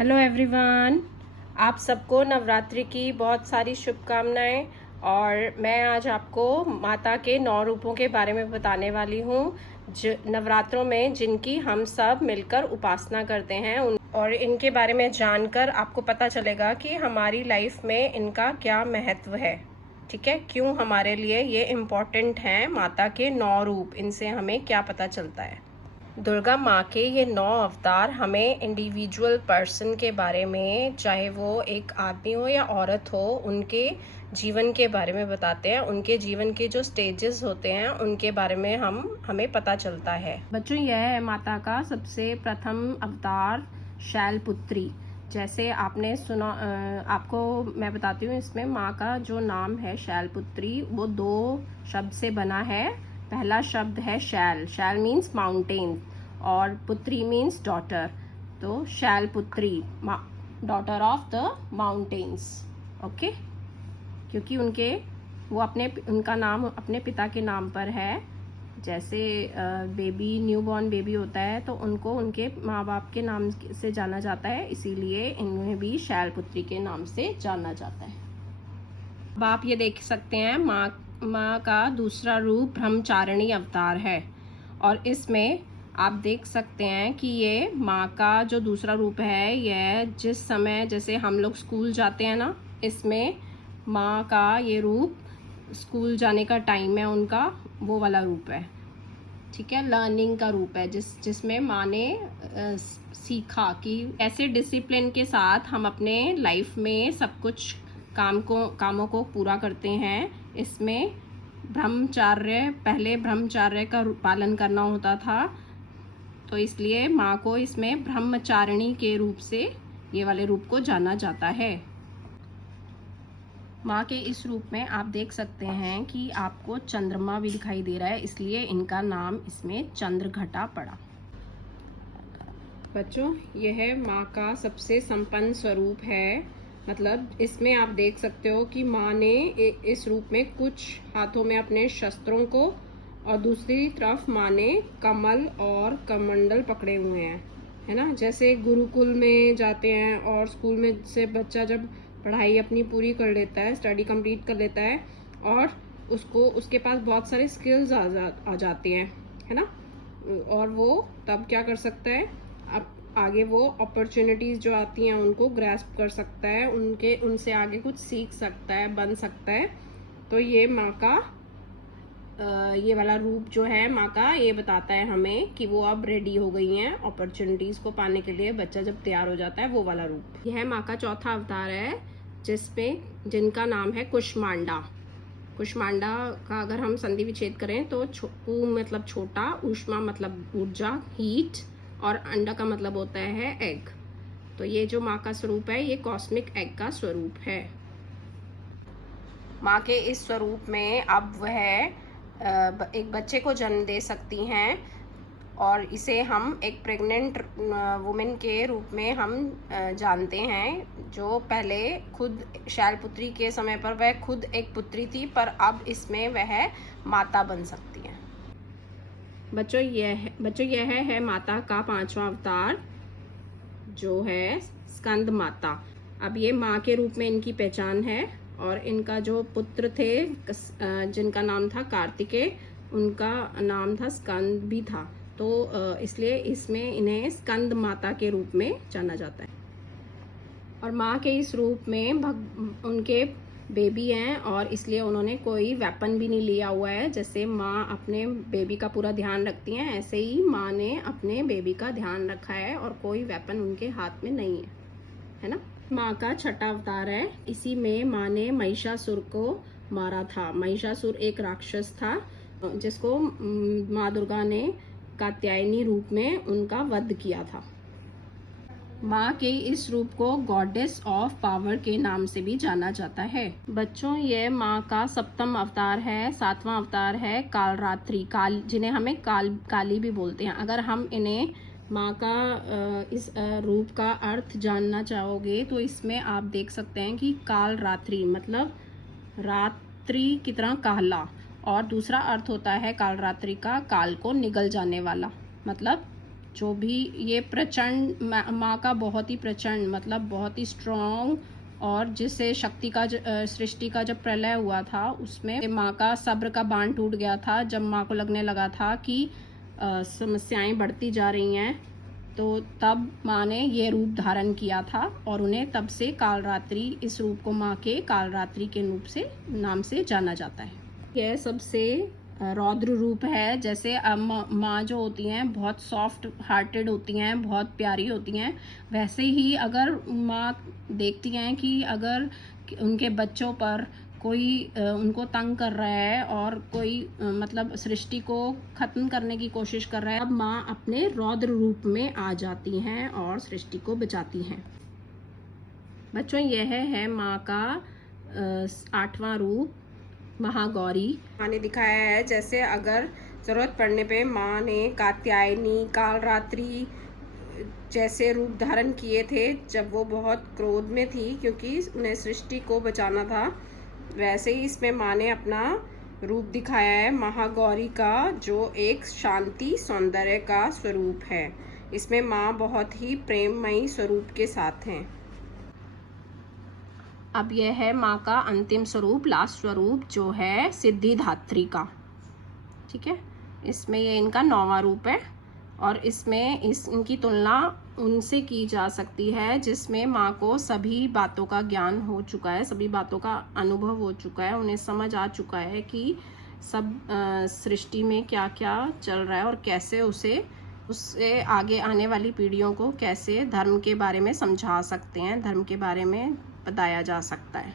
Hello everyone, आप सबको नवरात्रि की बहुत सारी शुभकामनाएं। और मैं आज आपको माता के 9 रूपों के बारे में बताने वाली हूँ जो नवरात्रों में जिनकी हम सब मिलकर उपासना करते हैं और इनके बारे में जानकर आपको पता चलेगा कि हमारी लाइफ में इनका क्या महत्व है। ठीक है, क्यों हमारे लिए ये इम्पोर्टेंट हैं। माता के 9 रूप, इनसे हमें क्या पता चलता है। दुर्गा माँ के ये 9 अवतार हमें इंडिविजुअल पर्सन के बारे में, चाहे वो एक आदमी हो या औरत हो, उनके जीवन के बारे में बताते हैं। उनके जीवन के जो स्टेजेस होते हैं उनके बारे में हमें पता चलता है। बच्चों, यह है माता का सबसे प्रथम अवतार शैलपुत्री। जैसे आपने सुना, आपको मैं बताती हूँ, इसमें माँ का जो नाम है शैलपुत्री वो 2 शब्द से बना है। पहला शब्द है शैल। शैल मीन्स माउंटेन और पुत्री मीन्स डॉटर। तो Shailputri, daughter of the mountains. Okay, क्योंकि उनका नाम अपने पिता के नाम पर है। जैसे बेबी, न्यूबॉर्न बेबी होता है तो उनको उनके माँ बाप के नाम से जाना जाता है, इसीलिए इन्हें भी शैलपुत्री के नाम से जाना जाता है। अब आप ये देख सकते हैं, माँ का दूसरा रूप ब्रह्मचारिणी अवतार है। और इसमें आप देख सकते हैं कि ये माँ का जो दूसरा रूप है, यह जिस समय जैसे हम लोग स्कूल जाते हैं ना, इसमें माँ का ये रूप स्कूल जाने का टाइम है उनका, वो वाला रूप है। ठीक है, लर्निंग का रूप है जिसमें माँ ने सीखा कि ऐसे डिसिप्लिन के साथ हम अपने लाइफ में सब कुछ कामों को पूरा करते हैं। इसमें पहले ब्रह्मचार्य का पालन करना होता था, तो इसलिए माँ को इसमें ब्रह्मचारिणी के रूप से ये वाले रूप को जाना जाता है। माँ के इस रूप में आप देख सकते हैं कि आपको चंद्रमा भी दिखाई दे रहा है, इसलिए इनका नाम इसमें चंद्रघटा पड़ा। बच्चों, यह माँ का सबसे संपन्न स्वरूप है। मतलब इसमें आप देख सकते हो कि माँ ने इस रूप में कुछ हाथों में अपने शस्त्रों को और दूसरी तरफ माँ ने कमल और कमंडल पकड़े हुए हैं, है ना। जैसे गुरुकुल में जाते हैं और स्कूल में से बच्चा जब पढ़ाई अपनी पूरी कर लेता है, स्टडी कंप्लीट कर लेता है और उसके पास बहुत सारे स्किल्स आ जाते हैं, है ना। और वो तब क्या कर सकता है, अब आगे वो अपॉर्चुनिटीज जो आती हैं उनको ग्रैस्प कर सकता है, उनसे आगे कुछ सीख सकता है, बन सकता है। तो ये माँ का ये वाला रूप जो है माँ का, ये बताता है हमें कि वो अब रेडी हो गई हैं अपॉर्चुनिटीज को पाने के लिए। बच्चा जब तैयार हो जाता है, वो वाला रूप। यह माँ का चौथा अवतार है जिनका नाम है कुष्मांडा। कुष्मांडा का अगर हम संधि विच्छेद करें तो कु मतलब छोटा, ऊष्मा मतलब ऊर्जा, हीट, और अंडा का मतलब होता है एग। तो ये जो माँ का स्वरूप है, ये कॉस्मिक एग का स्वरूप है। माँ के इस स्वरूप में अब वह एक बच्चे को जन्म दे सकती हैं और इसे हम एक प्रेग्नेंट वुमेन के रूप में हम जानते हैं, जो पहले खुद शैलपुत्री के समय पर वह खुद एक पुत्री थी, पर अब इसमें वह माता बन सकती है। बच्चों, यह है माता का 5वां अवतार जो है स्कंद माता। अब ये माँ के रूप में इनकी पहचान है और इनका जो पुत्र थे जिनका नाम था कार्तिकेय, उनका नाम था स्कंद भी था, तो इसलिए इसमें इन्हें स्कंद माता के रूप में जाना जाता है। और माँ के इस रूप में उनके बेबी हैं और इसलिए उन्होंने कोई वेपन भी नहीं लिया हुआ है। जैसे माँ अपने बेबी का पूरा ध्यान रखती हैं, ऐसे ही माँ ने अपने बेबी का ध्यान रखा है और कोई वेपन उनके हाथ में नहीं है ना। माँ का छठा अवतार है। इसी में माँ ने महिषासुर को मारा था। महिषासुर एक राक्षस था जिसको माँ दुर्गा ने कात्यायनी रूप में उनका वध किया था। माँ के इस रूप को गॉडेस ऑफ पावर के नाम से भी जाना जाता है। बच्चों, ये माँ का 7वां अवतार है। 7वां अवतार है कालरात्रि, जिन्हें हमें काली भी बोलते हैं। अगर हम इन्हें माँ का इस रूप का अर्थ जानना चाहोगे तो इसमें आप देख सकते हैं कि कालरात्रि मतलब रात्रि की तरह काला, और दूसरा अर्थ होता है कालरात्रि का काल को निगल जाने वाला, मतलब जो भी ये प्रचंड माँ का बहुत ही प्रचंड मतलब बहुत ही स्ट्रॉन्ग, और जिससे शक्ति का सृष्टि का जब प्रलय हुआ था उसमें माँ का सब्र का बांध टूट गया था। जब माँ को लगने लगा था कि समस्याएं बढ़ती जा रही हैं, तो तब माँ ने ये रूप धारण किया था और उन्हें तब से कालरात्रि, इस रूप को माँ के कालरात्रि के रूप से नाम से जाना जाता है। यह सबसे रौद्र रूप है। जैसे माँ जो होती हैं बहुत सॉफ्ट हार्टेड होती हैं, बहुत प्यारी होती हैं, वैसे ही अगर माँ देखती हैं कि अगर उनके बच्चों पर कोई उनको तंग कर रहा है और कोई मतलब सृष्टि को ख़त्म करने की कोशिश कर रहा है, अब माँ अपने रौद्र रूप में आ जाती हैं और सृष्टि को बचाती हैं। बच्चों, यह है माँ का 8वां रूप, महागौरी। माँ ने दिखाया है जैसे अगर ज़रूरत पड़ने पे माँ ने कात्यायनी, कालरात्रि जैसे रूप धारण किए थे जब वो बहुत क्रोध में थी, क्योंकि उन्हें सृष्टि को बचाना था। वैसे ही इसमें माँ ने अपना रूप दिखाया है महागौरी का, जो एक शांति सौंदर्य का स्वरूप है। इसमें माँ बहुत ही प्रेममयी स्वरूप के साथ हैं। अब यह है माँ का अंतिम स्वरूप, लास्ट स्वरूप, जो है सिद्धिदात्री का। ठीक है, इसमें ये इनका 9वां रूप है और इसमें इनकी तुलना उनसे की जा सकती है जिसमें माँ को सभी बातों का ज्ञान हो चुका है, सभी बातों का अनुभव हो चुका है, उन्हें समझ आ चुका है कि सब सृष्टि में क्या क्या चल रहा है और कैसे उससे आगे आने वाली पीढ़ियों को कैसे धर्म के बारे में समझा सकते हैं, धर्म के बारे में बताया जा सकता है।